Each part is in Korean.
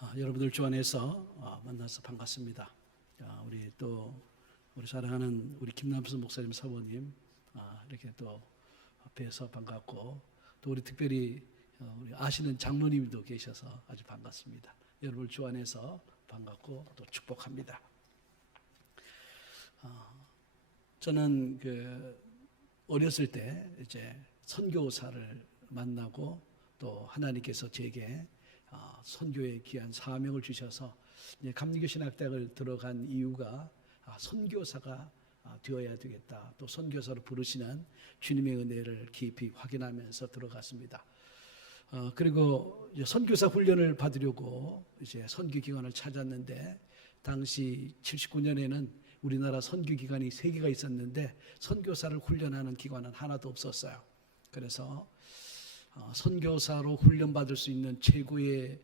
여러분들 주 안에서 만나서 반갑습니다. 우리 사랑하는 우리 김남수 목사님 사모님 이렇게 또 뵈서 반갑고, 또 우리 특별히 우리 아시는 장로님도 계셔서 아주 반갑습니다. 여러분 주 안에서 반갑고 또 축복합니다. 저는 어렸을 때 이제 선교사를 만나고, 또 하나님께서 제게 선교의 귀한 사명을 주셔서 이제 감리교 신학대학을 들어간 이유가 선교사가 되어야 되겠다, 또 선교사로 부르시는 주님의 은혜를 깊이 확인하면서 들어갔습니다. 그리고 이제 선교사 훈련을 받으려고 이제 선교기관을 찾았는데, 당시 79년에는 우리나라 선교기관이 3개가 있었는데 선교사를 훈련하는 기관은 하나도 없었어요. 그래서 선교사로 훈련받을 수 있는 최고의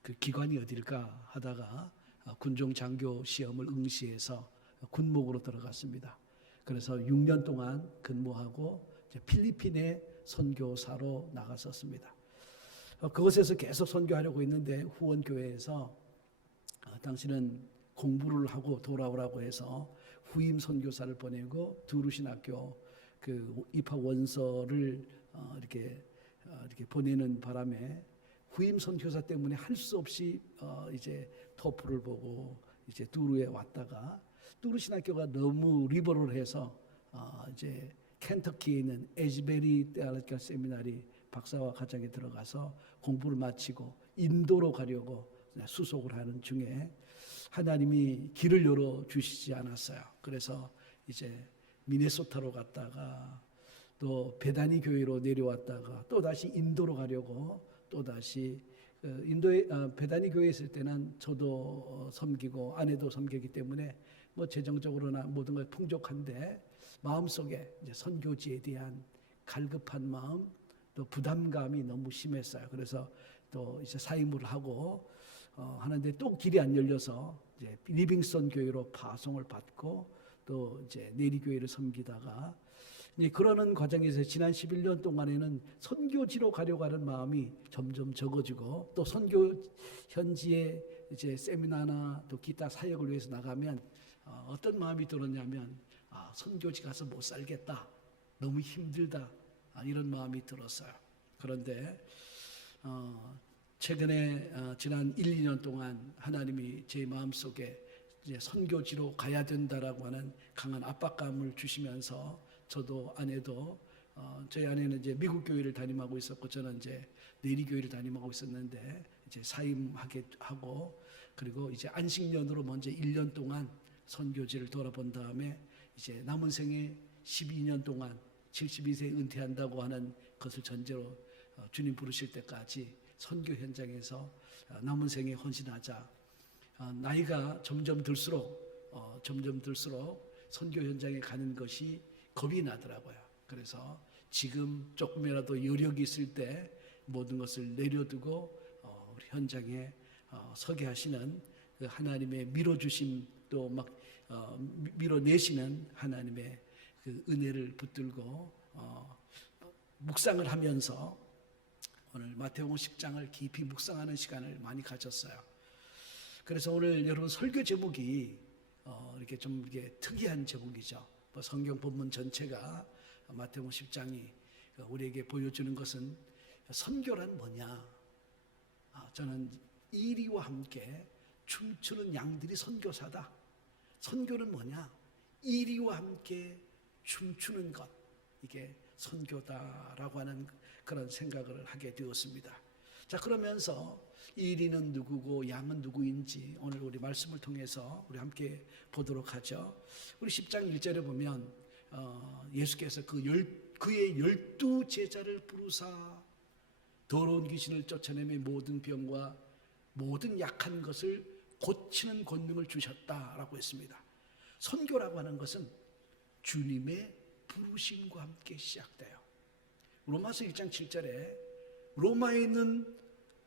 그 기관이 어딜까 하다가 군종장교 시험을 응시해서 군목으로 들어갔습니다. 그래서 6년 동안 근무하고 필리핀에 선교사로 나갔었습니다. 그곳에서 계속 선교하려고 했는데 후원교회에서 당신은 공부를 하고 돌아오라고 해서 후임 선교사를 보내고 두루신학교 그 입학 원서를 이렇게 보내는 바람에 후임 선교사 때문에 할 수 없이 이제 토플을 보고 이제 두루에 왔다가, 두루 신학교가 너무 리버럴해서 이제 켄터키에 있는 에즈베리 테올로지컬 세미나리 박사와 과정에 들어가서 공부를 마치고 인도로 가려고 수속을 하는 중에 하나님이 길을 열어 주시지 않았어요. 그래서 이제 미네소타로 갔다가 또 베다니 교회로 내려왔다가 또 다시 인도로 가려고, 또 다시 인도에 베다니 교회에 있을 때는 저도 섬기고 아내도 섬기기 때문에 뭐 재정적으로나 모든 걸 풍족한데, 마음속에 이제 선교지에 대한 갈급한 마음, 또 부담감이 너무 심했어요. 그래서 또 이제 사임을 하고 하는데 또 길이 안 열려서 이제 리빙스턴 교회로 파송을 받고, 또 이제 내리교회를 섬기다가 이제 그러는 과정에서 지난 11년 동안에는 선교지로 가려고 하는 마음이 점점 적어지고, 또 선교 현지에 이제 세미나나 또 기타 사역을 위해서 나가면 어떤 마음이 들었냐면, 선교지 가서 못 살겠다, 너무 힘들다, 이런 마음이 들었어요. 그런데 최근에 지난 1, 2년 동안 하나님이 제 마음속에 이제 선교지로 가야 된다라고 하는 강한 압박감을 주시면서, 저도 아내도 저희 아내는 이제 미국 교회를 담임하고 있었고 저는 이제 내리교회를 담임하고 있었는데, 이제 사임하게 하고, 그리고 이제 안식년으로 먼저 1년 동안 선교지를 돌아본 다음에 이제 남은 생에 12년 동안 72세 은퇴한다고 하는 것을 전제로 주님 부르실 때까지 선교 현장에서 남은 생에 헌신하자. 나이가 점점 들수록 선교 현장에 가는 것이 겁이 나더라고요. 그래서 지금 조금이라도 여력이 있을 때 모든 것을 내려두고 우리 현장에 서게 하시는 그 하나님의 밀어주심, 또 막 밀어내시는 하나님의 그 은혜를 붙들고 묵상을 하면서 오늘 마태복음 10장을 깊이 묵상하는 시간을 많이 가졌어요. 그래서 오늘 여러분 설교 제목이 이렇게 좀 이렇게 특이한 제목이죠. 성경 본문 전체가 마태복음 10장이 우리에게 보여주는 것은 선교란 뭐냐? 저는 이리와 함께 춤추는 양들이 선교사다. 선교는 뭐냐? 이리와 함께 춤추는 것, 이게 선교다라고 하는 그런 생각을 하게 되었습니다. 자, 그러면서 이리는 누구고 양은 누구인지 오늘 우리 말씀을 통해서 우리 함께 보도록 하죠. 우리 10장 1절에 보면 예수께서 그의 12 제자를 부르사 더러운 귀신을 쫓아내며 모든 병과 모든 약한 것을 고치는 권능을 주셨다라고 했습니다. 선교라고 하는 것은 주님의 부르심과 함께 시작돼요. 로마서 1장 7절에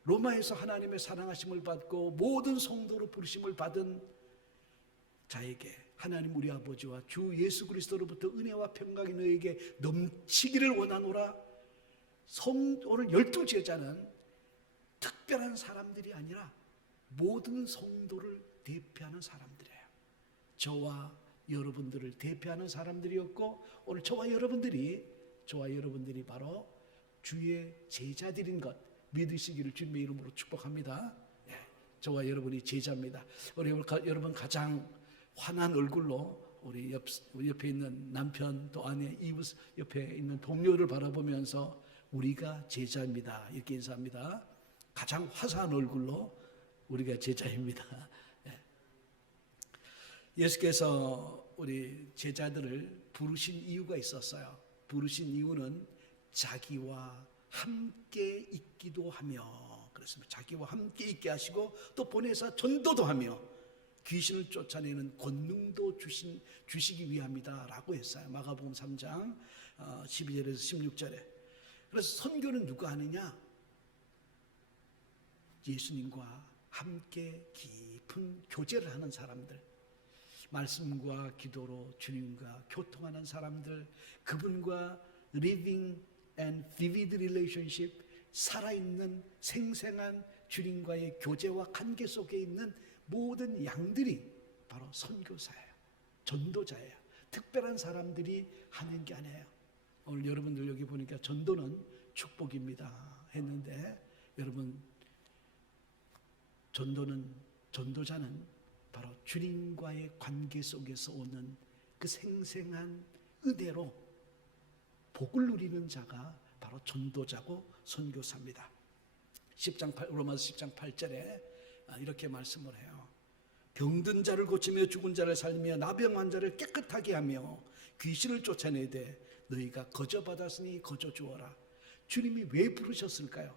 로마에서 하나님의 사랑하심을 받고 모든 성도로 부르심을 받은 자에게 하나님 우리 아버지와 주 예수 그리스도로부터 은혜와 평강이 너에게 넘치기를 원하노라. 오늘 12 제자는 특별한 사람들이 아니라 모든 성도를 대표하는 사람들이에요. 저와 여러분들을 대표하는 사람들이었고, 오늘 저와 여러분들이 바로 주의 제자들인 것 믿으시기를 주님의 이름으로 축복합니다. 네, 저와 여러분이 제자입니다. 우리 여러분 가장 환한 얼굴로 우리 옆에 있는 남편 또 아내 이웃 옆에 있는 동료를 바라보면서 우리가 제자입니다 이렇게 인사합니다. 가장 화사한 얼굴로 우리가 제자입니다. 네. 예수께서 우리 제자들을 부르신 이유가 있었어요. 부르신 이유는 자기와 함께 있기도 하며, 그렇습니다. 자기와 함께 있게 하시고 또 보내사 전도도 하며 귀신을 쫓아내는 권능도 주시기 위함이다 라고 했어요. 마가복음 3장 12절에서 16절에. 그래서 선교는 누가 하느냐? 예수님과 함께 깊은 교제를 하는 사람들, 말씀과 기도로 주님과 교통하는 사람들, 그분과 living and vivid relationship, 살아있는 생생한 주님과의 교제와 관계 속에 있는 모든 양들이 바로 선교사예요. 전도자예요. 특별한 사람들이 하는 게 아니에요. 오늘 여러분들 여기 보니까 전도는 축복입니다 했는데, 여러분 전도자는 바로 주님과의 관계 속에서 오는 그 생생한 은혜로 복을 누리는 자가 바로 전도자고 선교사입니다. 로마서 10장 8절에 이렇게 말씀을 해요. 병든 자를 고치며 죽은 자를 살리며 나병 환자를 깨끗하게 하며 귀신을 쫓아내되 너희가 거저 받았으니 거저 주어라. 주님이 왜 부르셨을까요?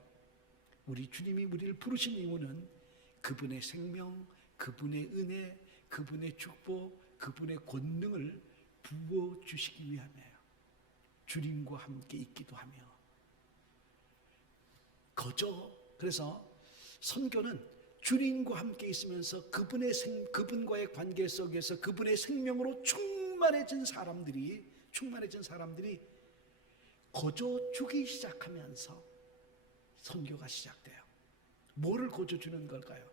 우리 주님이 우리를 부르신 이유는 그분의 생명, 그분의 은혜, 그분의 축복, 그분의 권능을 부어주시기 위함이에요. 주님과 함께 있기도 하며 그래서 선교는 주님과 함께 있으면서 그분과의 관계 속에서 그분의 생명으로 충만해진 사람들이 거저 주기 시작하면서 선교가 시작돼요. 뭐를 거저 주는 걸까요?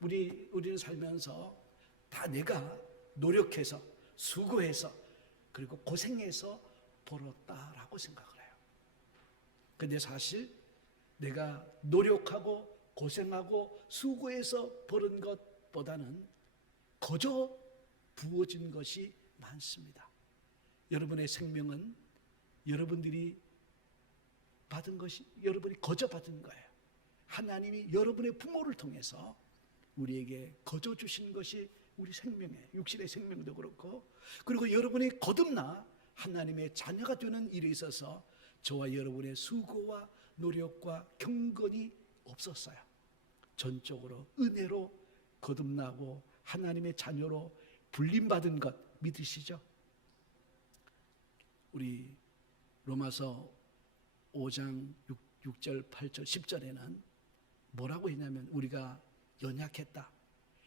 우리는 살면서 다 내가 노력해서 수고해서 그리고 고생해서 벌었다라고 생각을 해요. 근데 사실 내가 노력하고 고생하고 수고해서 벌은 것보다는 거저 부어진 것이 많습니다. 여러분의 생명은 여러분들이 거저 받은 거예요. 하나님이 여러분의 부모를 통해서 우리에게 거저 주신 것이 우리 생명이에요. 육신의 생명도 그렇고, 그리고 여러분이 거듭나 하나님의 자녀가 되는 일에 있어서 저와 여러분의 수고와 노력과 경건이 없었어요. 전적으로 은혜로 거듭나고 하나님의 자녀로 불림받은 것 믿으시죠? 우리 로마서 5장 6절, 8절, 10절에는 뭐라고 했냐면 우리가 연약했다.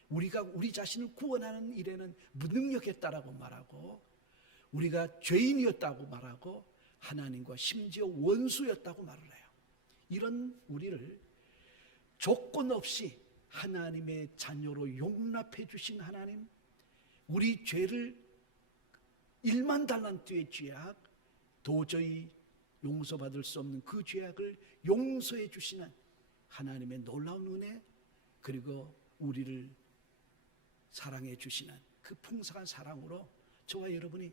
우리가 우리 자신을 구원하는 일에는 무능력했다라고 말하고, 우리가 죄인이었다고 말하고, 하나님과 심지어 원수였다고 말을 해요. 이런 우리를 조건 없이 하나님의 자녀로 용납해 주신 하나님, 우리 죄를 1만 달란트의 죄악, 도저히 용서받을 수 없는 그 죄악을 용서해 주시는 하나님의 놀라운 은혜, 그리고 우리를 사랑해 주시는 그 풍성한 사랑으로 저와 여러분이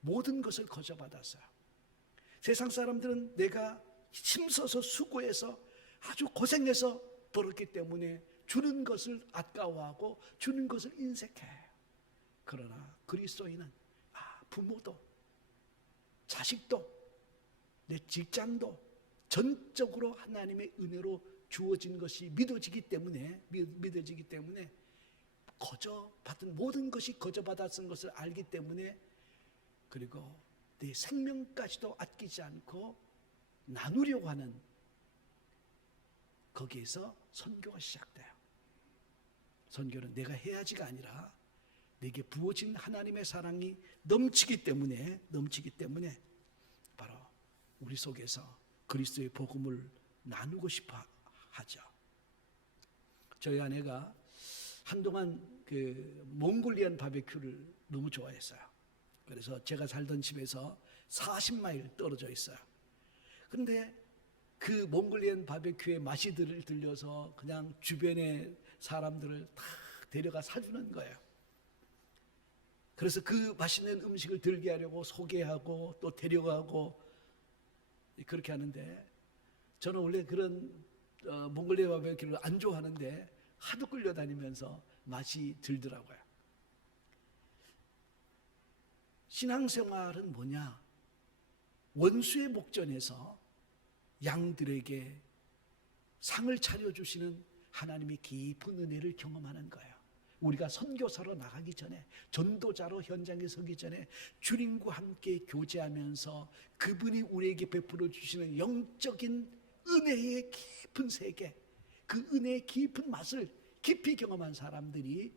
모든 것을 거저 받았어요. 세상 사람들은 내가 힘써서 수고해서 아주 고생해서 벌었기 때문에 주는 것을 아까워하고 주는 것을 인색해요. 그러나 그리스도인은 부모도 자식도 내 직장도 전적으로 하나님의 은혜로 주어진 것이 믿어지기 때문에 거저 받은 모든 것이 거저 받았은 것을 알기 때문에, 그리고 내 생명까지도 아끼지 않고 나누려고 하는, 거기에서 선교가 시작돼요. 선교는 내가 해야지가 아니라 내게 부어진 하나님의 사랑이 넘치기 때문에 바로 우리 속에서 그리스도의 복음을 나누고 싶어 하죠. 저희 아내가 한동안 그 몽골리안 바베큐를 너무 좋아했어요. 그래서 제가 살던 집에서 40마일 떨어져 있어요. 그런데 그 몽골리안 바베큐의 맛이 들려서 그냥 주변의 사람들을 다 데려가 사주는 거예요. 그래서 그 맛있는 음식을 들게 하려고 소개하고 또 데려가고 그렇게 하는데, 저는 원래 그런 몽골리아 바베큐를 안 좋아하는데 하도 끌려다니면서 맛이 들더라고요. 신앙생활은 뭐냐? 원수의 목전에서 양들에게 상을 차려주시는 하나님의 깊은 은혜를 경험하는 거예요. 우리가 선교사로 나가기 전에, 전도자로 현장에 서기 전에 주님과 함께 교제하면서 그분이 우리에게 베풀어 주시는 영적인 은혜의 깊은 세계, 그 은혜의 깊은 맛을 깊이 경험한 사람들이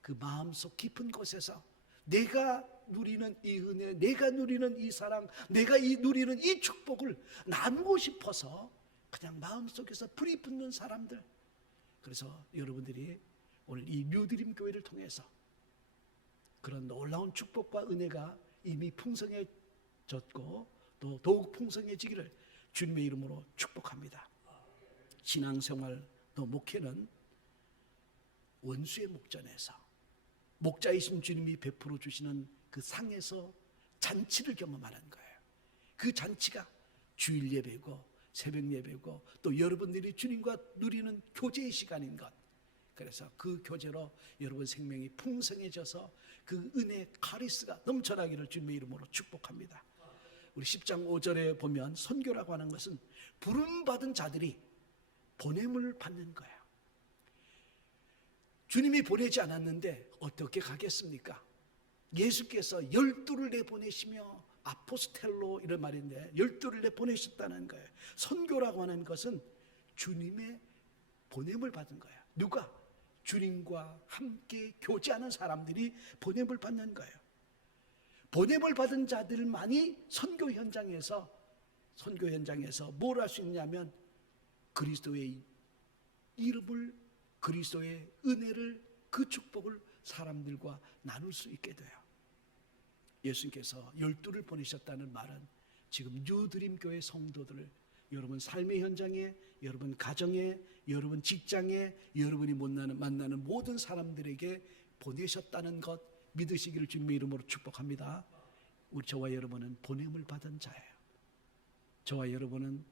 그 마음속 깊은 곳에서 내가 누리는 이 은혜, 내가 누리는 이 사랑, 내가 누리는 이 축복을 나누고 싶어서 그냥 마음속에서 불이 붙는 사람들. 그래서 여러분들이 오늘 이 뉴드림 교회를 통해서 그런 놀라운 축복과 은혜가 이미 풍성해졌고 또 더욱 풍성해지기를 주님의 이름으로 축복합니다. 신앙생활 또 목회는 원수의 목전에서 목자이신 주님이 베풀어 주시는 그 상에서 잔치를 경험하는 거예요. 그 잔치가 주일 예배고 새벽 예배고 또 여러분들이 주님과 누리는 교제의 시간인 것. 그래서 그 교제로 여러분 생명이 풍성해져서 그 은혜 카리스가 넘쳐나기를 주님의 이름으로 축복합니다. 우리 10장 5절에 보면 선교라고 하는 것은 부름받은 자들이 보냄을 받는 거예요. 주님이 보내지 않았는데 어떻게 가겠습니까? 예수께서 12를 내보내시며 아포스텔로 이런 말인데 12를 내보내셨다는 거예요. 선교라고 하는 것은 주님의 보냄을 받은 거예요. 누가? 주님과 함께 교제하는 사람들이 보냄을 받는 거예요. 보냄을 받은 자들만이 선교 현장에서 뭘 할 수 있냐면 그리스도의 이름을, 그리스도의 은혜를, 그 축복을 사람들과 나눌 수 있게 돼요. 예수님께서 12를 보내셨다는 말은 지금 뉴드림 교회 성도들을 여러분 삶의 현장에, 여러분 가정에, 여러분 직장에, 여러분이 만나는 모든 사람들에게 보내셨다는 것 믿으시기를 주님의 이름으로 축복합니다. 저와 여러분은 보냄을 받은 자예요. 저와 여러분은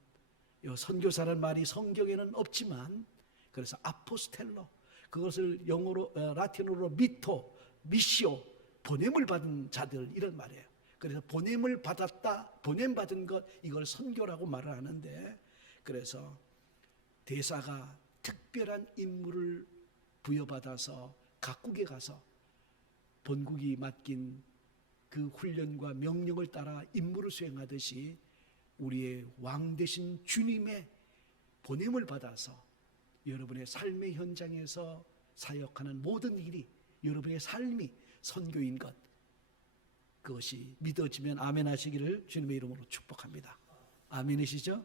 선교사라는 말이 성경에는 없지만, 그래서 아포스텔로, 그것을 영어로 라틴어로 미시오, 보냄을 받은 자들 이런 말이에요. 그래서 보냄을 받았다, 보냄 받은 것, 이걸 선교라고 말을 하는데, 그래서 대사가 특별한 임무를 부여받아서 각국에 가서 본국이 맡긴 그 훈련과 명령을 따라 임무를 수행하듯이 우리의 왕 되신 주님의 보냄을 받아서 여러분의 삶의 현장에서 사역하는 모든 일이, 여러분의 삶이 선교인 것, 그것이 믿어지면 아멘 하시기를 주님의 이름으로 축복합니다. 아멘이시죠?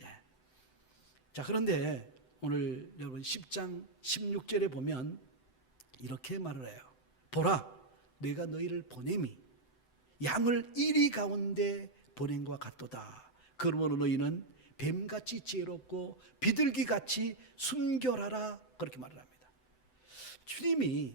예. 자, 그런데 오늘 여러분 10장 16절에 보면 이렇게 말을 해요. 보라, 내가 너희를 보냄이 양을 이리 가운데 보냄과 같도다. 그러므로 너희는 뱀같이 지혜롭고 비둘기같이 순결하라. 그렇게 말을 합니다. 주님이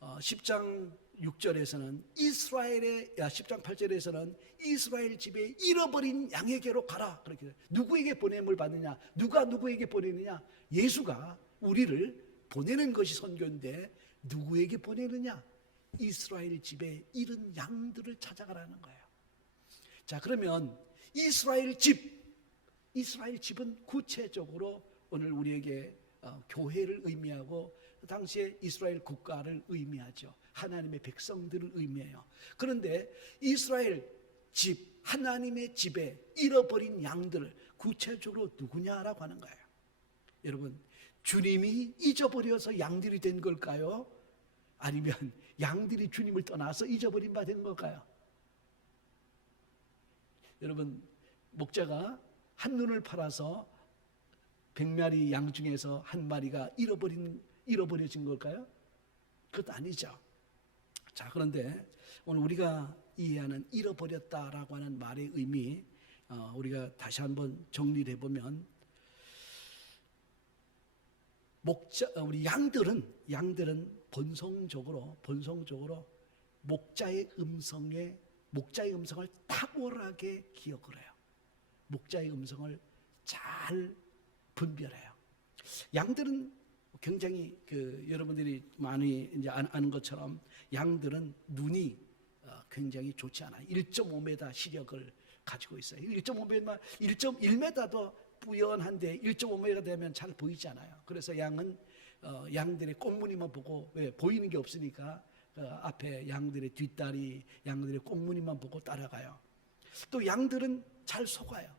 10장 6절에서는 10장 8절에서는 이스라엘 집에 잃어버린 양에게로 가라. 그렇게 누구에게 보냄을 받느냐? 누가 누구에게 보내느냐? 예수가 우리를 보내는 것이 선교인데 누구에게 보내느냐? 이스라엘 집에 잃은 양들을 찾아가라는 거예요. 자, 그러면 이스라엘 집은 구체적으로 오늘 우리에게 교회를 의미하고 그 당시에 이스라엘 국가를 의미하죠. 하나님의 백성들을 의미해요. 그런데 이스라엘 집, 하나님의 집에 잃어버린 양들을 구체적으로 누구냐라고 하는 거예요. 여러분, 주님이 잊어버려서 양들이 된 걸까요? 아니면 양들이 주님을 떠나서 잊어버린 바 된 걸까요? 여러분, 목자가 한눈을 팔아서 100마리 양 중에서 한 마리가 잃어버려진 걸까요? 그것도 아니죠. 자, 그런데 오늘 우리가 이해하는 잃어버렸다라고 하는 말의 의미, 우리가 다시 한번 정리를 해보면, 우리 양들은 본성적으로 목자의 음성을 탁월하게 기억을 해요. 목자의 음성을 잘 분별해요. 양들은 굉장히 여러분들이 많이 이제 아는 것처럼 양들은 눈이 굉장히 좋지 않아요. 1.5m 시력을 가지고 있어요. 1.1m도 뿌연한데 1.5m 되면 잘 보이지 않아요. 그래서 양은 양들의 꽁무니만 보고, 왜? 보이는 게 없으니까 앞에 양들의 뒷다리, 양들의 꽁무니만 보고 따라가요. 또 양들은 잘 속아요.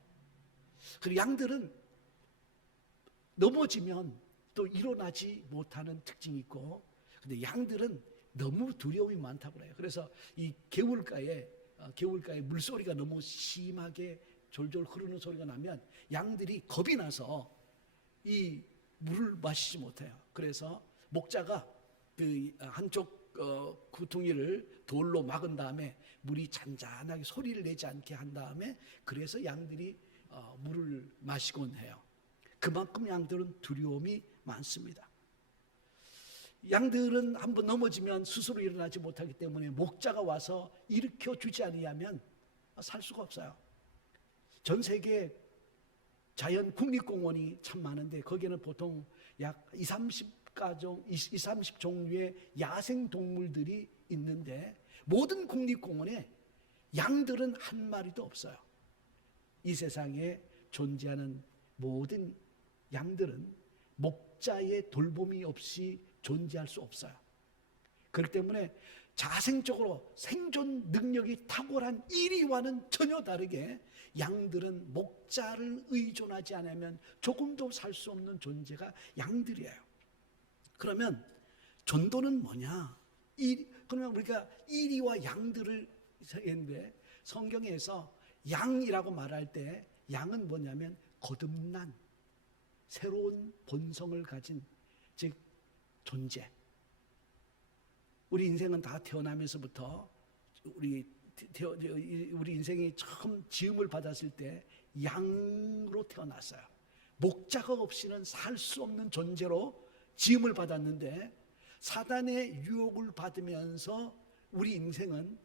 그리고 양들은 넘어지면 또 일어나지 못하는 특징이 있고, 근데 양들은 너무 두려움이 많다고 그래요. 그래서 이 개울가에 물소리가 너무 심하게 졸졸 흐르는 소리가 나면 양들이 겁이 나서 이 물을 마시지 못해요. 그래서 목자가 그 한쪽 구퉁이를 돌로 막은 다음에 물이 잔잔하게 소리를 내지 않게 한 다음에, 그래서 양들이 물을 마시곤 해요. 그만큼 양들은 두려움이 많습니다. 양들은 한번 넘어지면 스스로 일어나지 못하기 때문에 목자가 와서 일으켜 주지 않으면 살 수가 없어요. 전 세계 자연 국립공원이 참 많은데 거기에는 보통 약 30 종류의 야생 동물들이 있는데, 모든 국립공원에 양들은 한 마리도 없어요. 이 세상에 존재하는 모든 양들은 목자의 돌봄이 없이 존재할 수 없어요. 그렇기 때문에 자생적으로 생존 능력이 탁월한 이리와는 전혀 다르게 양들은 목자를 의존하지 않으면 조금도 살 수 없는 존재가 양들이에요. 그러면 전도는 뭐냐? 그러면 우리가 이리와 양들을 했는데, 성경에서 양이라고 말할 때 양은 뭐냐면 거듭난 새로운 본성을 가진, 즉 존재. 우리 인생은 다 태어나면서부터 우리 인생이 처음 지음을 받았을 때 양으로 태어났어요. 목자가 없이는 살 수 없는 존재로 지음을 받았는데, 사단의 유혹을 받으면서 우리 인생은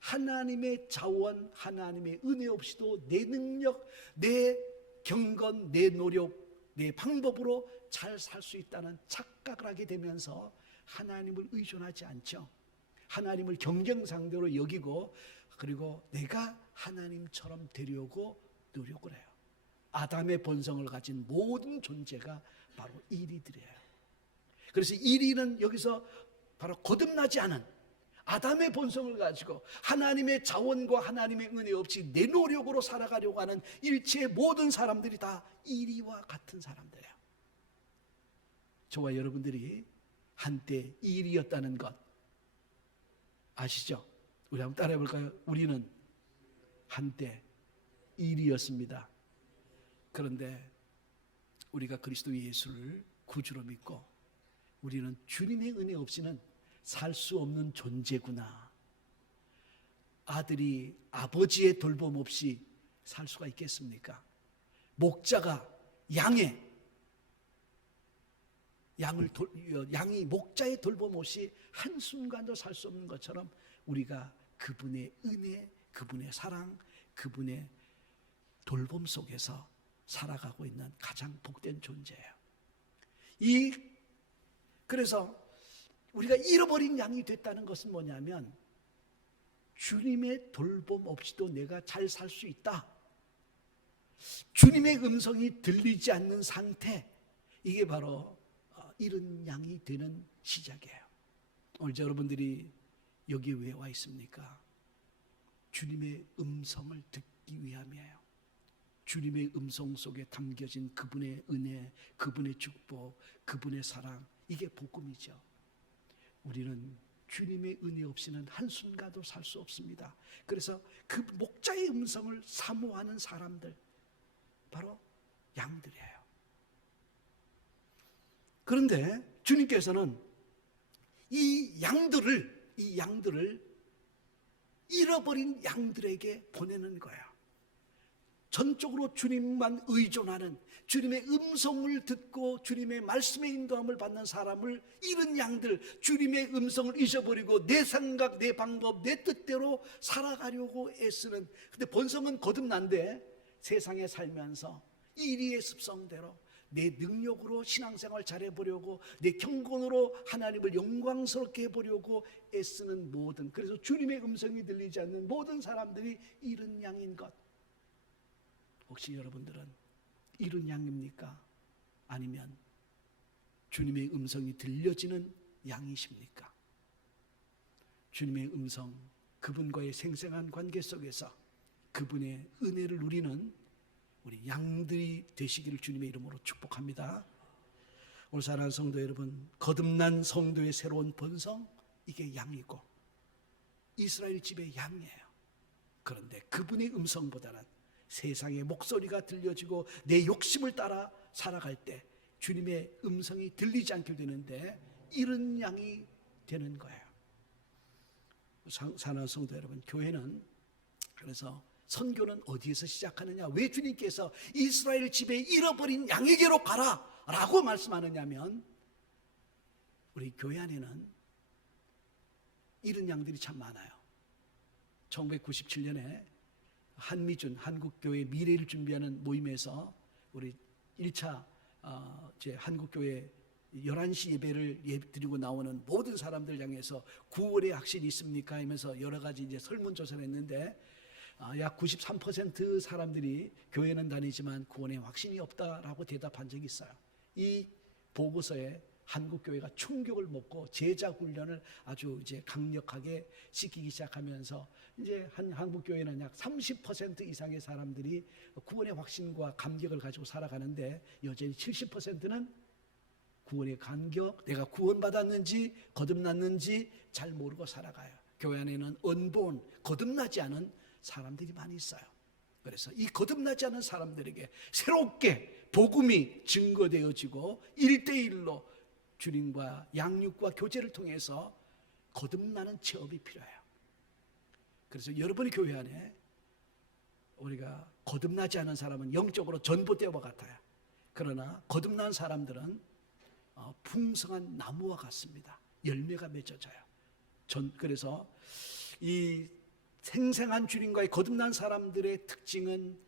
하나님의 자원, 하나님의 은혜 없이도 내 능력, 내 경건, 내 노력, 내 방법으로 잘 살 수 있다는 착각을 하게 되면서 하나님을 의존하지 않죠. 하나님을 경쟁상대로 여기고, 그리고 내가 하나님처럼 되려고 노력을 해요. 아담의 본성을 가진 모든 존재가 바로 이리들이에요. 그래서 이리는 여기서 바로 거듭나지 않은 아담의 본성을 가지고 하나님의 자원과 하나님의 은혜 없이 내 노력으로 살아가려고 하는 일체의 모든 사람들이 다 이리와 같은 사람들이에요. 저와 여러분들이 한때 이리였다는 것 아시죠? 우리 한번 따라해 볼까요? 우리는 한때 이리였습니다. 그런데 우리가 그리스도 예수를 구주로 믿고 우리는 주님의 은혜 없이는 살 수 없는 존재구나. 아들이 아버지의 돌봄 없이 살 수가 있겠습니까? 목자가 양이 목자의 돌봄 없이 한순간도 살 수 없는 것처럼 우리가 그분의 은혜, 그분의 사랑, 그분의 돌봄 속에서 살아가고 있는 가장 복된 존재예요. 그래서 우리가 잃어버린 양이 됐다는 것은 뭐냐면, 주님의 돌봄 없이도 내가 잘 살 수 있다. 주님의 음성이 들리지 않는 상태, 이게 바로 잃은 양이 되는 시작이에요. 오늘 여러분들이 여기 왜 와 있습니까? 주님의 음성을 듣기 위함이에요. 주님의 음성 속에 담겨진 그분의 은혜, 그분의 축복, 그분의 사랑, 이게 복음이죠. 우리는 주님의 은혜 없이는 한순간도 살 수 없습니다. 그래서 그 목자의 음성을 사모하는 사람들, 바로 양들이에요. 그런데 주님께서는 이 양들을 잃어버린 양들에게 보내는 거예요. 전적으로 주님만 의존하는, 주님의 음성을 듣고 주님의 말씀의 인도함을 받는 사람을, 잃은 양들, 주님의 음성을 잊어버리고 내 생각, 내 방법, 내 뜻대로 살아가려고 애쓰는, 근데 본성은 거듭난데 세상에 살면서 이리의 습성대로 내 능력으로 신앙생활 잘해보려고, 내 경건으로 하나님을 영광스럽게 해보려고 애쓰는 모든, 그래서 주님의 음성이 들리지 않는 모든 사람들이 잃은 양인 것. 혹시 여러분들은 잃은 양입니까? 아니면 주님의 음성이 들려지는 양이십니까? 주님의 음성, 그분과의 생생한 관계 속에서 그분의 은혜를 누리는 우리 양들이 되시기를 주님의 이름으로 축복합니다. 오늘 사랑하는 성도 여러분, 거듭난 성도의 새로운 본성, 이게 양이고 이스라엘 집의 양이에요. 그런데 그분의 음성보다는 세상의 목소리가 들려지고 내 욕심을 따라 살아갈 때 주님의 음성이 들리지 않게 되는데 잃은 양이 되는 거예요. 사랑하는 성도 여러분, 교회는, 그래서 선교는 어디에서 시작하느냐? 왜 주님께서 이스라엘 집에 잃어버린 양에게로 가라 라고 말씀하느냐면, 우리 교회 안에는 잃은 양들이 참 많아요. 1997년에 한미준, 한국교회 미래를 준비하는 모임에서 우리 1차 한국교회 11시 예배를 드리고 나오는 모든 사람들 향해서 9월에 확신이 있습니까? 하면서 여러 가지 이제 설문조사를 했는데, 약 93% 사람들이 교회는 다니지만 구원에 확신이 없다라고 대답한 적이 있어요. 이 보고서에 한국교회가 충격을 먹고 제자 훈련을 아주 이제 강력하게 시키기 시작하면서 이제 한국교회는 약 30% 이상의 사람들이 구원의 확신과 감격을 가지고 살아가는데, 여전히 70%는 구원의 감격, 내가 구원받았는지 거듭났는지 잘 모르고 살아가요. 교회 안에는 언본, 거듭나지 않은 사람들이 많이 있어요. 그래서 이 거듭나지 않은 사람들에게 새롭게 복음이 증거되어지고 1대1로 주님과 양육과 교제를 통해서 거듭나는 체험이 필요해요. 그래서 여러분의 교회 안에 우리가 거듭나지 않은 사람은 영적으로 전봇대와 같아요. 그러나 거듭난 사람들은 풍성한 나무와 같습니다. 열매가 맺어져요. 그래서 이 생생한 주님과의 거듭난 사람들의 특징은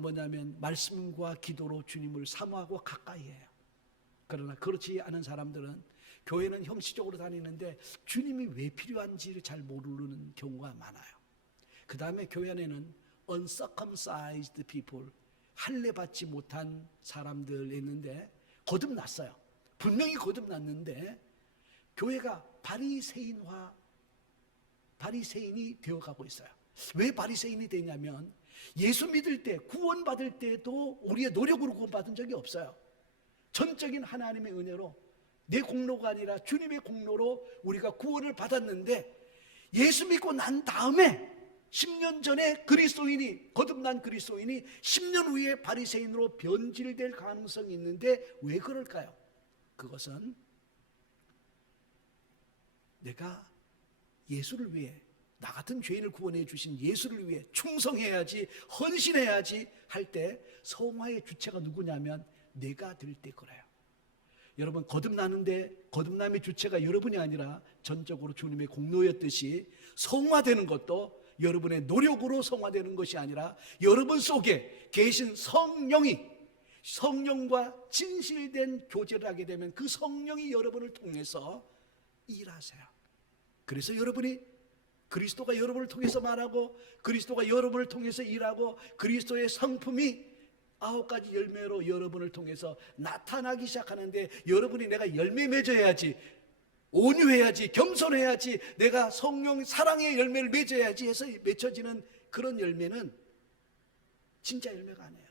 뭐냐면 말씀과 기도로 주님을 사모하고 가까이 해요. 그러나 그렇지 않은 사람들은 교회는 형식적으로 다니는데 주님이 왜 필요한지를 잘 모르는 경우가 많아요. 그 다음에 교회 안에는 uncircumcised people, 할례받지 못한 사람들 있는데, 거듭났어요. 분명히 거듭났는데 교회가 바리새인이 되어가고 있어요. 왜 바리새인이 되냐면, 예수 믿을 때, 구원받을 때도 우리의 노력으로 구원받은 적이 없어요. 전적인 하나님의 은혜로, 내 공로가 아니라 주님의 공로로 우리가 구원을 받았는데, 예수 믿고 난 다음에 10년 전에 거듭난 그리스도인이 10년 후에 바리새인으로 변질될 가능성이 있는데, 왜 그럴까요? 그것은 내가 예수를 위해, 나 같은 죄인을 구원해 주신 예수를 위해 충성해야지, 헌신해야지 할 때 성화의 주체가 누구냐면 내가 될 때 그래요. 여러분, 거듭나는데 거듭남의 주체가 여러분이 아니라 전적으로 주님의 공로였듯이, 성화되는 것도 여러분의 노력으로 성화되는 것이 아니라 여러분 속에 계신 성령과 진실된 교제를 하게 되면 그 성령이 여러분을 통해서 일하세요. 그래서 그리스도가 여러분을 통해서 말하고, 그리스도가 여러분을 통해서 일하고, 그리스도의 성품이 9가지 열매로 여러분을 통해서 나타나기 시작하는데, 여러분이 내가 열매 맺어야지, 온유해야지, 겸손해야지, 내가 성령 사랑의 열매를 맺어야지 해서 맺혀지는 그런 열매는 진짜 열매가 아니에요.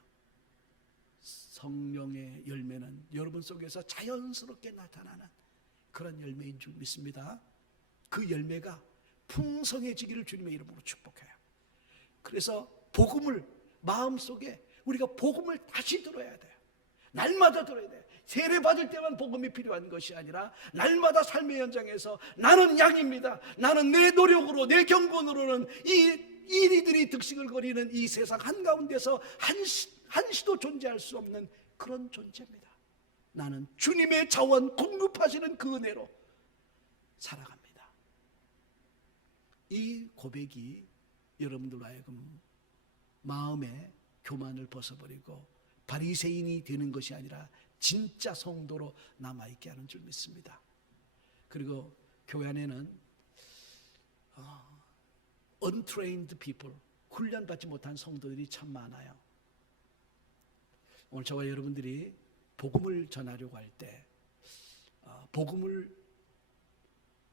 성령의 열매는 여러분 속에서 자연스럽게 나타나는 그런 열매인 줄 믿습니다. 그 열매가 풍성해지기를 주님의 이름으로 축복해요. 그래서 복음을 마음속에, 우리가 복음을 다시 들어야 돼요. 날마다 들어야 돼. 세례 받을 때만 복음이 필요한 것이 아니라 날마다 삶의 현장에서 나는 양입니다. 나는 내 노력으로, 내 경건으로는 이 이리들이 득식을 거리는 이 세상 한가운데서 한시도 존재할 수 없는 그런 존재입니다. 나는 주님의 자원 공급하시는 그 은혜로 살아갑니다. 이 고백이 여러분들로 하여금 마음의 교만을 벗어버리고 바리새인이 되는 것이 아니라 진짜 성도로 남아있게 하는 줄 믿습니다. 그리고 교회 안에는 untrained people, 훈련받지 못한 성도들이 참 많아요. 오늘 저와 여러분들이 복음을 전하려고 할 때 복음을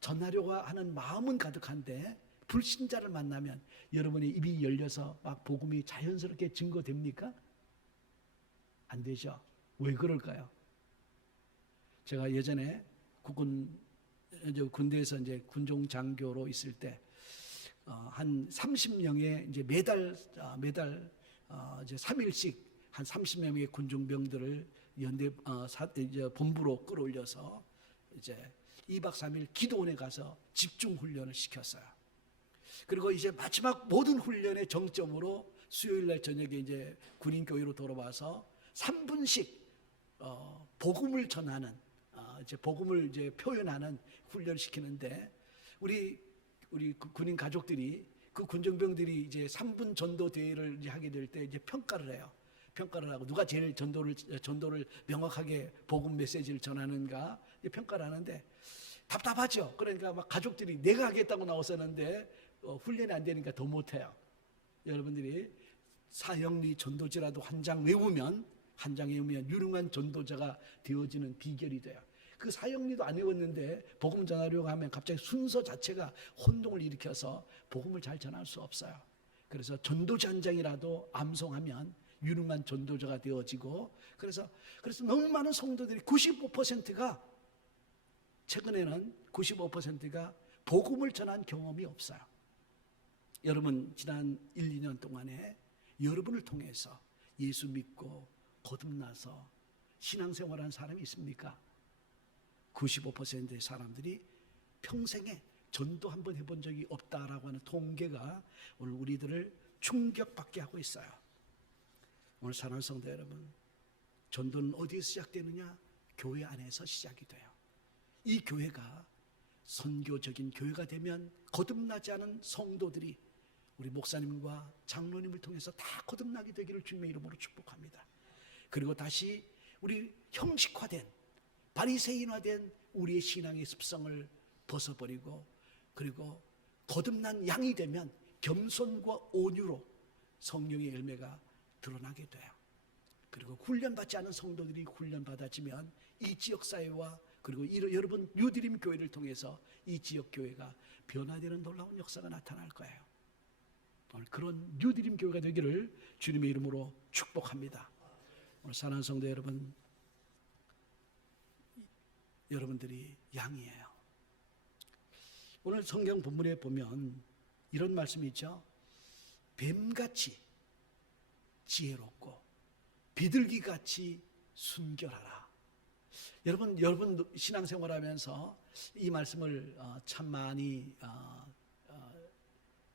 전하려고 하는 마음은 가득한데 불신자를 만나면 여러분의 입이 열려서 막 복음이 자연스럽게 증거됩니까? 안 되죠. 왜 그럴까요? 제가 예전에 군대에서 이제 군종 장교로 있을 때 한 30명의 이제 매달 이제 3일씩 한 30명의 군중병들을 연대 이제 본부로 끌어올려서 이제 2박 3일 기도원에 가서 집중 훈련을 시켰어요. 그리고 이제 마지막 모든 훈련의 정점으로 수요일 날 저녁에 이제 군인 교회로 돌아와서 3분씩 복음을 전하는 이제 복음을 이제 표현하는 훈련을 시키는데 우리 군인 가족들이 그 군정병들이 이제 3분 전도 대회를 이제 하게 될 때 이제 평가를 해요. 평가를 하고 누가 제일 전도를 명확하게 복음 메시지를 전하는가 평가를 하는데 답답하죠. 그러니까 막 가족들이 내가 하겠다고 나왔었는데 훈련이 안 되니까 더 못해요. 여러분들이 사형리 전도지라도 한 장 외우면 유능한 전도자가 되어지는 비결이 돼요. 그 사형리도 안 외웠는데 복음 전하려고 하면 갑자기 순서 자체가 혼동을 일으켜서 복음을 잘 전할 수 없어요. 그래서 전도자 한 장이라도 암송하면 유능한 전도자가 되어지고 그래서 너무 많은 성도들이 95%가 최근에는 95%가 복음을 전한 경험이 없어요. 여러분 지난 1, 2년 동안에 여러분을 통해서 예수 믿고 거듭나서 신앙생활한 사람이 있습니까? 95%의 사람들이 평생에 전도 한번 해본 적이 없다라고 하는 통계가 오늘 우리들을 충격받게 하고 있어요. 오늘 사랑하는 성도 여러분, 전도는 어디에 시작되느냐? 교회 안에서 시작이 돼요. 이 교회가 선교적인 교회가 되면 거듭나지 않은 성도들이 우리 목사님과 장로님을 통해서 다 거듭나게 되기를 주님의 이름으로 축복합니다. 그리고 다시 우리 형식화된 바리새인화된 우리의 신앙의 습성을 벗어버리고 그리고 거듭난 양이 되면 겸손과 온유로 성령의 열매가 드러나게 돼요. 그리고 훈련받지 않은 성도들이 훈련받아지면 이 지역사회와 그리고 여러분 뉴드림 교회를 통해서 이 지역 교회가 변화되는 놀라운 역사가 나타날 거예요. 오늘 그런 뉴드림 교회가 되기를 주님의 이름으로 축복합니다. 오늘 사랑하는 성도 여러분, 여러분들이 양이에요. 오늘 성경 본문에 보면 이런 말씀이 있죠. 뱀같이 지혜롭고 비둘기같이 순결하라. 여러분 신앙생활하면서 이 말씀을 참 많이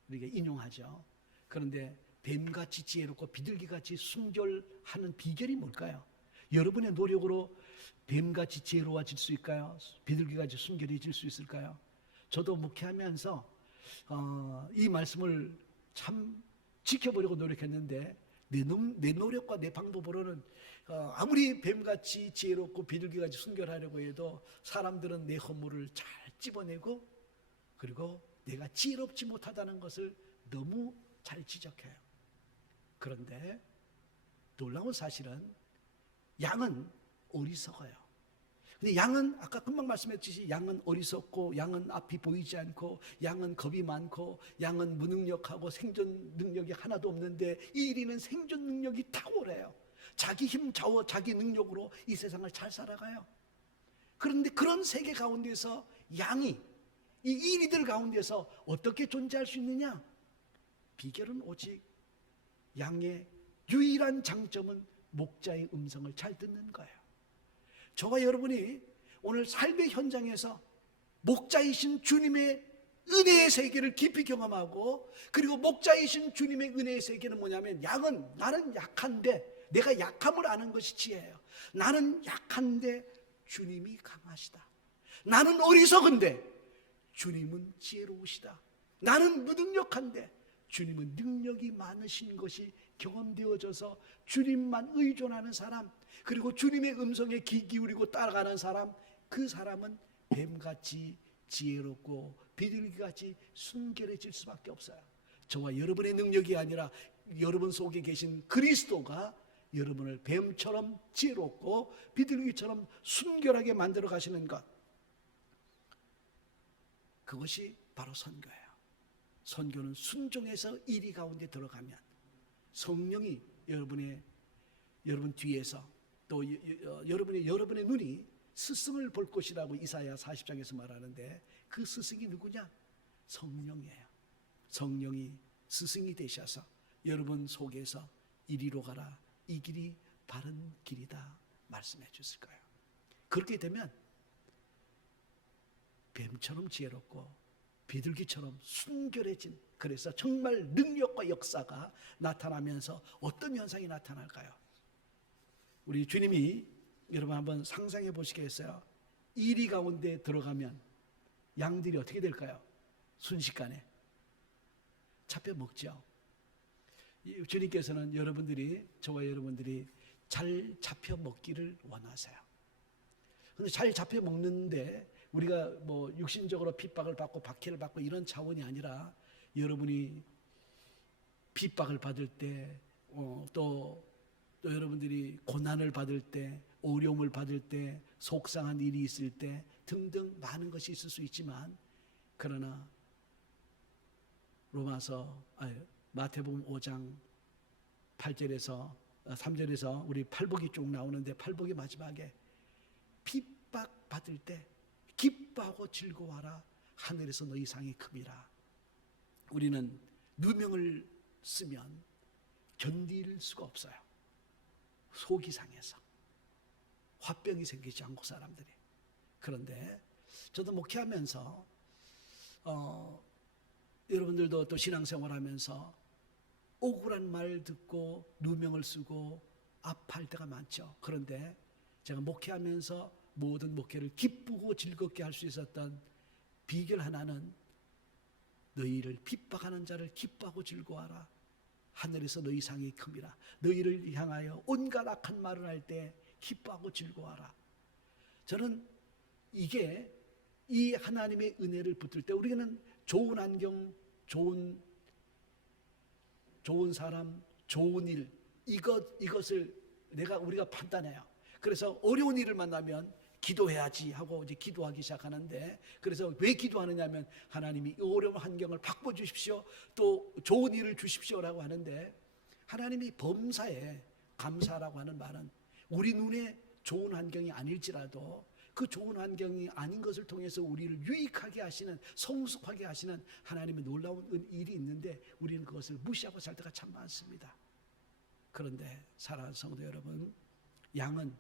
우리가 인용하죠. 그런데 뱀같이 지혜롭고 비둘기같이 순결하는 비결이 뭘까요? 여러분의 노력으로 뱀같이 지혜로워질 수 있을까요? 비둘기같이 순결해질 수 있을까요? 저도 목회하면서 이 말씀을 참 지켜보려고 노력했는데 내 노력과 내 방법으로는 아무리 뱀같이 지혜롭고 비둘기같이 순결하려고 해도 사람들은 내 허물을 잘 찝어내고 그리고 내가 지혜롭지 못하다는 것을 너무 잘 지적해요. 그런데 놀라운 사실은 양은 어리석어요. 근데 양은 아까 금방 말씀했듯이 양은 어리석고 양은 앞이 보이지 않고 양은 겁이 많고 양은 무능력하고 생존 능력이 하나도 없는데 이 이리는 생존 능력이 탁월해요. 자기 힘 좌우 자기 능력으로 이 세상을 잘 살아가요. 그런데 그런 세계 가운데서 양이 이 이리들 가운데서 어떻게 존재할 수 있느냐? 비결은 오직 양의 유일한 장점은 목자의 음성을 잘 듣는 거예요. 저와 여러분이 오늘 삶의 현장에서 목자이신 주님의 은혜의 세계를 깊이 경험하고, 그리고 목자이신 주님의 은혜의 세계는 뭐냐면, 양은 나는 약한데, 내가 약함을 아는 것이 지혜예요. 나는 약한데 주님이 강하시다. 나는 어리석은데 주님은 지혜로우시다. 나는 무능력한데 주님은 능력이 많으신 것이 경험되어져서 주님만 의존하는 사람, 그리고 주님의 음성에 귀 기울이고 따라가는 사람, 그 사람은 뱀같이 지혜롭고 비둘기같이 순결해질 수밖에 없어요. 저와 여러분의 능력이 아니라 여러분 속에 계신 그리스도가 여러분을 뱀처럼 지혜롭고 비둘기처럼 순결하게 만들어 가시는 것, 그것이 바로 선교예요. 선교는 순종해서 이리 가운데 들어가면 성령이 여러분 뒤에서 또 여러분의 눈이 스승을 볼 것이라고 이사야 40장에서 말하는데, 그 스승이 누구냐? 성령이에요. 성령이 스승이 되셔서 여러분 속에서 이리로 가라, 이 길이 바른 길이다 말씀해 주실 거예요. 그렇게 되면 뱀처럼 지혜롭고 비둘기처럼 순결해진, 그래서 정말 능력과 역사가 나타나면서 어떤 현상이 나타날까요? 우리 주님이 여러분 한번 상상해 보시겠어요? 이리 가운데 들어가면 양들이 어떻게 될까요? 순식간에 잡혀 먹죠. 주님께서는 저와 여러분들이 잘 잡혀 먹기를 원하세요. 그런데 잘 잡혀 먹는데 우리가 뭐 육신적으로 핍박을 받고 박해를 받고 이런 차원이 아니라, 여러분이 핍박을 받을 때, 또 여러분들이 고난을 받을 때, 어려움을 받을 때, 속상한 일이 있을 때 등등 많은 것이 있을 수 있지만, 그러나 마태복음 5장 8절에서 3절에서 우리 팔복이 쭉 나오는데, 팔복의 마지막에 핍박 받을 때 기뻐하고 즐거워하라, 하늘에서 너희 상이 큼이라. 우리는 누명을 쓰면 견딜 수가 없어요. 속이 상해서 화병이 생기지 않고 사람들이. 그런데 저도 목회하면서 여러분들도 또 신앙생활하면서 억울한 말 듣고 누명을 쓰고 아파할 때가 많죠. 그런데 제가 목회하면서 모든 목회를 기쁘고 즐겁게 할 수 있었던 비결 하나는, 너희를 핍박하는 자를 기뻐하고 즐거워하라, 하늘에서 너희 상이 큼이라. 너희를 향하여 온갖 악한 말을 할 때 기뻐하고 즐거워하라. 저는 이 하나님의 은혜를 붙들 때 우리는 좋은 환경, 좋은 사람, 좋은 일, 이것을 우리가 판단해요. 그래서 어려운 일을 만나면 기도해야지 하고 이제 기도하기 시작하는데, 그래서 왜 기도하느냐면 하나님이 어려운 환경을 바꿔 주십시오, 또 좋은 일을 주십시오라고 하는데, 하나님이 범사에 감사라고 하는 말은 우리 눈에 좋은 환경이 아닐지라도 그 좋은 환경이 아닌 것을 통해서 우리를 유익하게 하시는, 성숙하게 하시는 하나님의 놀라운 일이 있는데, 우리는 그것을 무시하고 살 때가 참 많습니다. 그런데 사랑하는 성도 여러분, 양은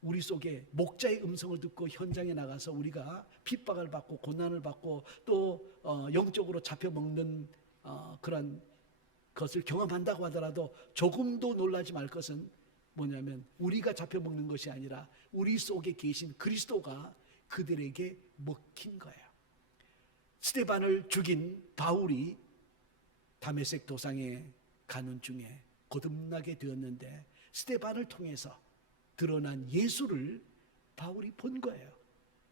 우리 속에 목자의 음성을 듣고 현장에 나가서 우리가 핍박을 받고 고난을 받고 또 영적으로 잡혀먹는 그런 것을 경험한다고 하더라도 조금도 놀라지 말 것은 뭐냐면, 우리가 잡혀먹는 것이 아니라 우리 속에 계신 그리스도가 그들에게 먹힌 거예요. 스데반을 죽인 바울이 다메섹 도상에 가는 중에 거듭나게 되었는데, 스데반을 통해서 드러난 예수를 바울이 본 거예요.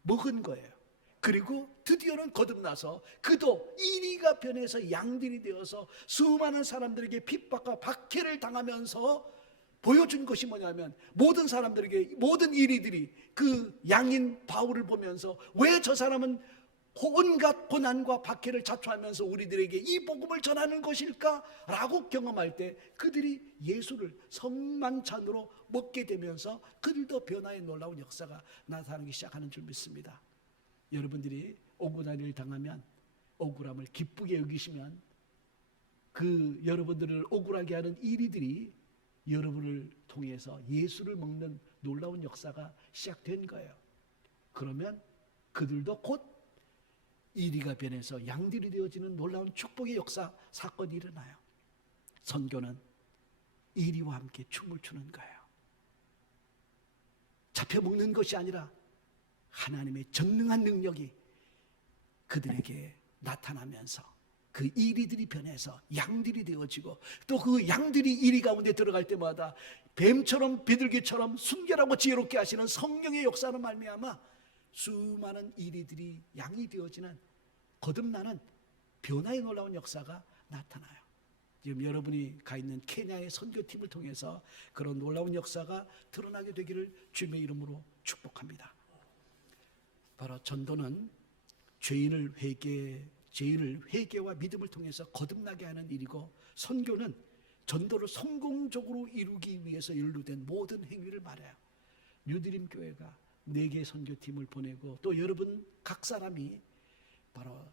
먹은 거예요. 그리고 드디어는 거듭나서 그도 이리가 변해서 양들이 되어서 수많은 사람들에게 핍박과 박해를 당하면서 보여준 것이 뭐냐면, 모든 사람들에게, 모든 이리들이 그 양인 바울을 보면서 왜 저 사람은 온갖 고난과 박해를 자초하면서 우리들에게 이 복음을 전하는 것일까? 라고 경험할 때 그들이 예수를 성만찬으로 먹게 되면서 그들도 변화의 놀라운 역사가 나타나기 시작하는 줄 믿습니다. 여러분들이 억울한 일을 당하면, 억울함을 기쁘게 여기시면, 그 여러분들을 억울하게 하는 이리들이 여러분을 통해서 예수를 먹는 놀라운 역사가 시작된 거예요. 그러면 그들도 곧 이리가 변해서 양들이 되어지는 놀라운 축복의 역사, 사건이 일어나요. 선교는 이리와 함께 춤을 추는 거예요. 잡혀 먹는 것이 아니라 하나님의 전능한 능력이 그들에게 나타나면서 그 이리들이 변해서 양들이 되어지고, 또 그 양들이 이리 가운데 들어갈 때마다 뱀처럼 비둘기처럼 순결하고 지혜롭게 하시는 성령의 역사로 말미암아 수많은 이리들이 양이 되어지는 거듭나는 변화의 놀라운 역사가 나타나요. 지금 여러분이 가 있는 케냐의 선교팀을 통해서 그런 놀라운 역사가 드러나게 되기를 주님의 이름으로 축복합니다. 바로 전도는 죄인을 회개와 믿음을 통해서 거듭나게 하는 일이고, 선교는 전도를 성공적으로 이루기 위해서 연루된 모든 행위를 말해요. 뉴드림 교회가 4개의 선교팀을 보내고, 또 여러분 각 사람이 바로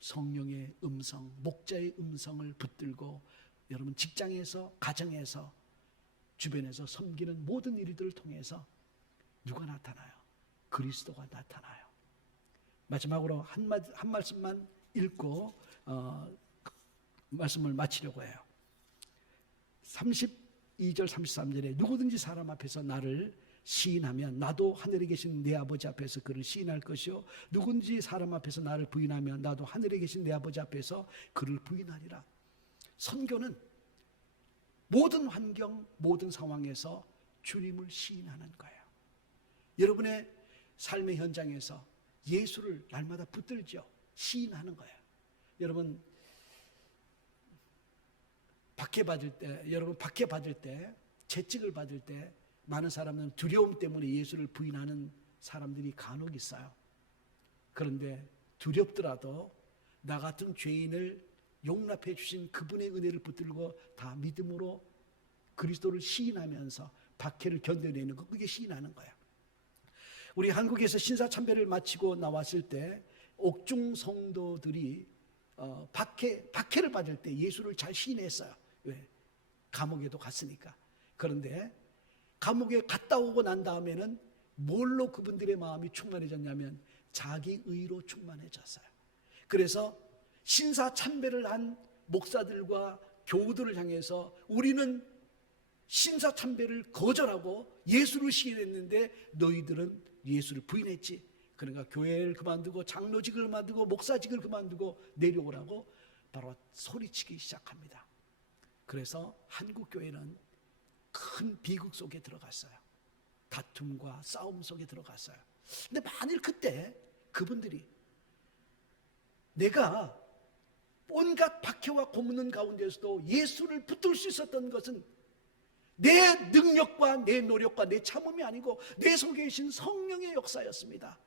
성령의 음성, 목자의 음성을 붙들고 여러분 직장에서, 가정에서, 주변에서 섬기는 모든 일들을 통해서 누가 나타나요? 그리스도가 나타나요. 마지막으로 한 말씀만 읽고 말씀을 마치려고 해요. 32절 33절에 누구든지 사람 앞에서 나를 시인하면 나도 하늘에 계신 내 아버지 앞에서 그를 시인할 것이요, 누구든지 사람 앞에서 나를 부인하면 나도 하늘에 계신 내 아버지 앞에서 그를 부인하리라. 선교는 모든 환경, 모든 상황에서 주님을 시인하는 거예요. 여러분의 삶의 현장에서 예수를 날마다 붙들죠. 시인하는 거예요. 여러분 박해 받을 때, 채찍을 받을 때 많은 사람은 두려움 때문에 예수를 부인하는 사람들이 간혹 있어요. 그런데 두렵더라도 나 같은 죄인을 용납해 주신 그분의 은혜를 붙들고 다 믿음으로 그리스도를 시인하면서 박해를 견뎌내는 것, 그게 시인하는 거예요. 우리 한국에서 신사참배를 마치고 나왔을 때 옥중 성도들이 박해를 받을 때 예수를 잘 시인했어요. 왜? 감옥에도 갔으니까. 그런데 감옥에 갔다 오고 난 다음에는 뭘로 그분들의 마음이 충만해졌냐면 자기 의로 충만해졌어요. 그래서 신사참배를 한 목사들과 교우들을 향해서 우리는 신사참배를 거절하고 예수를 시인했는데 너희들은 예수를 부인했지. 그러니까 교회를 그만두고 장로직을 그만두고 목사직을 그만두고 내려오라고 바로 소리치기 시작합니다. 그래서 한국교회는 큰 비극 속에 들어갔어요. 다툼과 싸움 속에 들어갔어요. 근데 만일 그때 그분들이 내가 온갖 박해와 고문 가운데서도 예수를 붙들 수 있었던 것은 내 능력과 내 노력과 내 참음이 아니고 내 속에 계신 성령의 역사였습니다.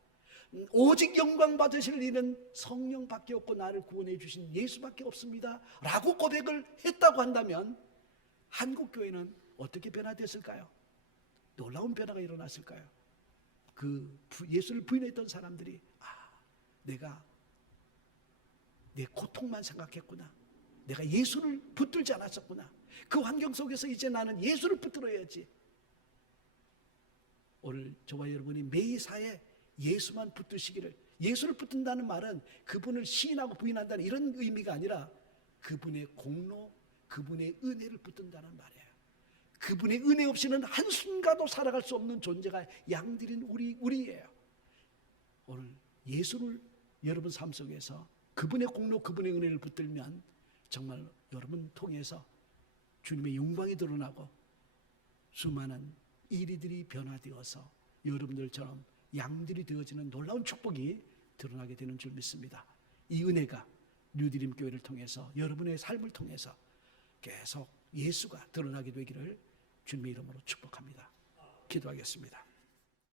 오직 영광 받으실 일은 성령밖에 없고 나를 구원해 주신 예수밖에 없습니다 라고 고백을 했다고 한다면 한국교회는 어떻게 변화됐을까요? 놀라운 변화가 일어났을까요? 그 예수를 부인했던 사람들이 내가 내 고통만 생각했구나, 내가 예수를 붙들지 않았었구나, 그 환경 속에서 이제 나는 예수를 붙들어야지. 오늘 저와 여러분이 매사에 예수만 붙드시기를, 예수를 붙든다는 말은 그분을 시인하고 부인한다는 이런 의미가 아니라 그분의 공로, 그분의 은혜를 붙든다는 말이에요. 그분의 은혜 없이는 한순간도 살아갈 수 없는 존재가 양들인 우리예요. 오늘 예수를 여러분 삶 속에서 그분의 공로, 그분의 은혜를 붙들면 정말 여러분 통해서 주님의 영광이 드러나고 수많은 이리들이 변화되어서 여러분들처럼 양들이 되어지는 놀라운 축복이 드러나게 되는 줄 믿습니다. 이 은혜가 뉴드림 교회를 통해서 여러분의 삶을 통해서 계속 예수가 드러나게 되기를 주님의 이름으로 축복합니다. 기도하겠습니다.